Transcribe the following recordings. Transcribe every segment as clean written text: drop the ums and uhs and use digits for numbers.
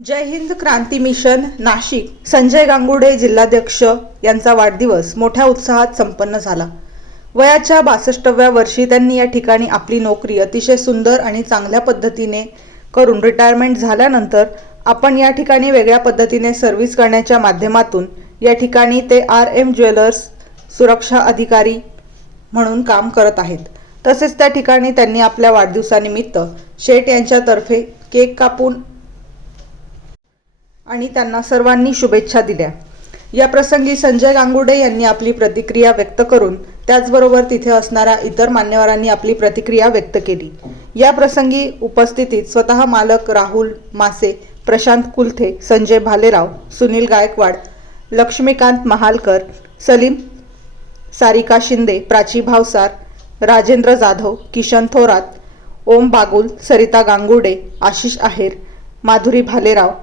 जय हिंद क्रांती mission Nashik Sanjay Gangude जिल्हाध्यक्ष यांचा वाढदिवस मोठ्या उत्साहात संपन्न झाला। वयाच्या 62व्या वर्षी त्यांनी या ठिकाणी आपली नोकरी अतिशय सुंदर आणि चांगल्या पद्धतीने करून रिटायरमेंट झाल्यानंतर आपण या ठिकाणी वेगळ्या पद्धतीने सर्व्हिस करण्याच्या माध्यमातून या ठिकाणी ते RM ज्वेलर्स सुरक्षा अधिकारी म्हणून काम करत आहेत। तसेच त्या ठिकाणी त्यांनी आपल्या वाढदिवसानिमित्त शेठ यांच्यातर्फे केक कापून आणि त्यांना सर्वांनी शुभेच्छा दिल्या। या प्रसंगी संजय गांगुडे यांनी आपली प्रतिक्रिया व्यक्त करून त्याचबरोबर तिथे असणाऱ्या इतर मान्यवरांनी आपली प्रतिक्रिया व्यक्त केली। या प्रसंगी उपस्थितीत स्वतः मालक राहुल मासे, प्रशांत कुलथे, संजय भालेराव, सुनील गायकवाड, लक्ष्मीकांत महालकर, सलीम, सारिका शिंदे, प्राची भावसार, राजेंद्र जाधव, किशन थोरात, ओम बागुल, सरिता गांगुडे, आशिष आहेर, माधुरी भालेराव,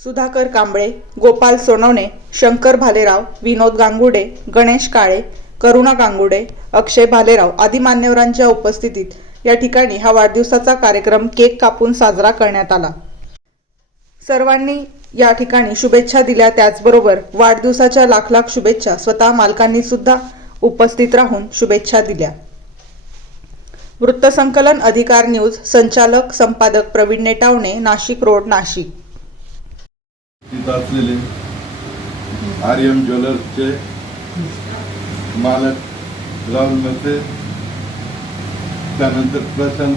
सुधाकर कांबळे, गोपाल सोनवणे, शंकर भालेराव, विनोद गांगुडे, गणेश काळे, करुणा गांगुडे, अक्षय भालेराव आदी मान्यवरांच्या उपस्थितीत या ठिकाणी हा वाढदिवसाचा कार्यक्रम केक कापून साजरा करण्यात आला। सर्वांनी या ठिकाणी शुभेच्छा दिल्या। त्याचबरोबर वाढदिवसाच्या लाख लाख शुभेच्छा स्वतः मालकांनी सुद्धा उपस्थित राहून शुभेच्छा दिल्या। वृत्तसंकलन अधिकार न्यूज, संचालक संपादक प्रवीण नेटावणे, नाशिक रोड, नाशिक। असलेले RM ज्वेलर्सचे मालक राहुल मासे, त्यानंतर प्रशांत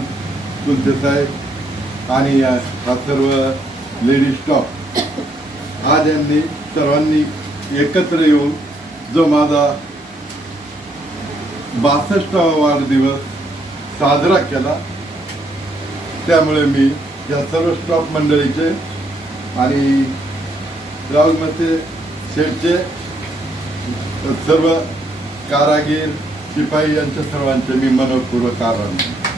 कुलथे साहेब आणि हा सर्व लेडीज स्टाफ आज यांनी सर्वांनी एकत्र येऊन जो माझा 62वा वाढदिवस साजरा केला, त्यामुळे मी या सर्व स्टाफ मंडळीचे आणि राहुल मासे शेठचे सर्व कारागीर शिपाई यांच्या सर्वांचे मी मनपूर्वक आभार मानतो।